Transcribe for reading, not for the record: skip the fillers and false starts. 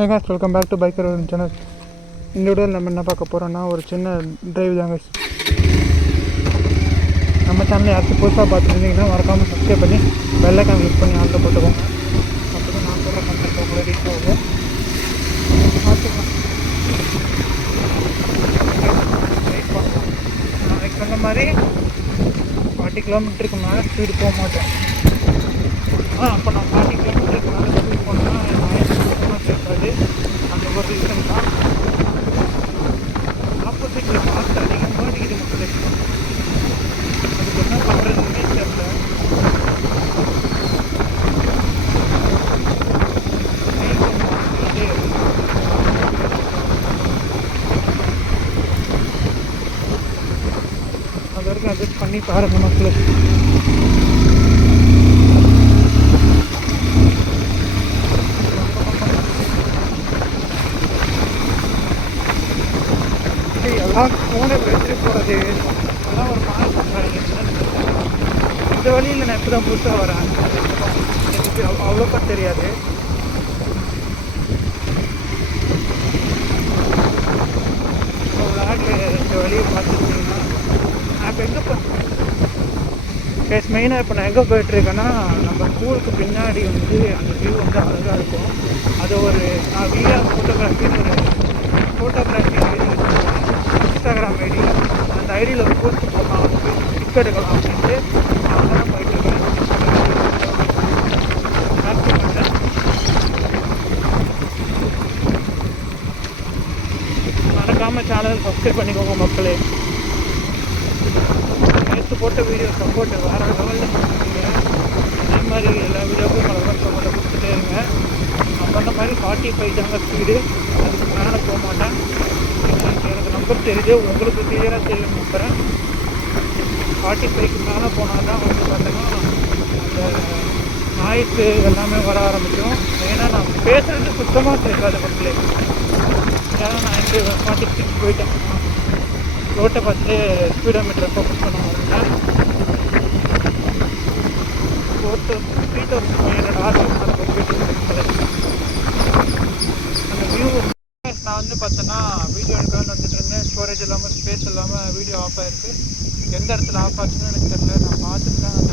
Hey guys, welcome back to Biker channel. இந்த வீடியோவில் நம்ம என்ன பார்க்க போகிறோன்னா ஒரு சின்ன டிரைவ் தாங்க. நம்ம சேனலில் யாராச்சும் புதுசாக பார்த்துருந்தீங்கன்னா மறக்காமல் சப்ஸ்கிரைப் பண்ணி பெல் ஐக்கான் கிளிக் பண்ணி ஆன்ல போட்டுக்கோங்க. அப்போ தான் நான் சொல்கிற கண்டென்ட் உங்களை ரீச் ஆகும். பார்த்துக்கலாம். நாளைக்கு சொன்ன மாதிரி 40 கிலோமீட்டருக்கு மேலே ஸ்பீடு போக மாட்டேன். அப்போ நான் 40 கிலோமீட்டருக்கு மேலே ஸ்பீட் போனேன்னா கேட்காது. அந்த ஒரு ரீசன் தான். ஆப்போசிட்டில் ஃபாஸ்ட் அதிகமாக அடிக்குது மக்களுக்கு. அதுக்கு என்ன பண்ணுறதுன்னே தெரியல. அது வரைக்கும் அட்ஜஸ்ட் பண்ணி பாருங்க மக்களுக்கு. எல்லாம் ஃபோனை வச்சுட்டு போகிறது அதெல்லாம் ஒரு மாதிரி பண்ணுறாங்க. இந்த வழியில் நான் இப்போ தான் புதுசாக வரேன். எனக்கு அவ்வளோக்கா தெரியாது. விளாட்ல இந்த வழியை பார்த்துருக்கீங்கன்னா நான் இப்போ எங்கே மெயினாக இப்போ நான் எங்கே போயிட்டுருக்கேன்னா நம்ம ஸ்கூலுக்கு பின்னாடி வந்து அந்த வியூ வந்து அழகாக இருக்கும். அது ஒரு நான் ஃபோட்டோகிராஃபின்னு ஒரு ஃபோட்டோகிராஃபி இன்ஸ்டாகிராம் ஐடி, அந்த ஐடியில் ஒரு போஸ்ட் போடலாம், பிக் எடுக்கலாம் அப்படின்ட்டு நான் தான் போயிட்டுருக்கேன். மறக்காமல் சேனல் சப்ஸ்கிரைப் பண்ணிக்கோங்க மக்களே. நேற்று போட்ட வீடியோ சப்போர்ட் வேறு லெவலில் பண்ணுறீங்க. அதே மாதிரி எல்லா வீடியோக்கும் பலவர் சப்போர்ட்டை கொடுத்துட்டே இருங்க. நான் பண்ண மாதிரி 45 தாங்க ஸ்பீடு, அதுக்கு மேலே போக மாட்டேன். எனக்கு நம்பர் தெரியுது, உங்களுக்கு கிளியராக தெரியும் நம்புகிறேன். 45க்கு மேலே போனால் தான் வந்து பார்த்தீங்கன்னா அந்த நாய்ஸு எல்லாமே வர ஆரம்பிக்கும். ஏன்னா நான் பேசுகிறது சுத்தமாக கேட்காது மக்களே. ஏன்னா நான் இங்கே 46 போயிட்டேன். ரோட்டை பார்த்துட்டு ஸ்பீடோமீட்டரை ஃபோக்கஸ் பண்ண மாட்டேன். 3500 ஆர்பிஎம் போயிட்டு அந்த வியூ. நான் வந்து பார்த்தேன்னா வீடியோ எடுக்கலான்னு வந்துட்டு இருந்தேன். ஸ்டோரேஜ் இல்லாமல் ஸ்பேஸ் இல்லாமல் வீடியோ ஆஃப் ஆகிருக்கு. எந்த இடத்துல ஆஃப் ஆச்சுன்னு எனக்கு தெரியல. நான் பார்த்துட்டு தான் அந்த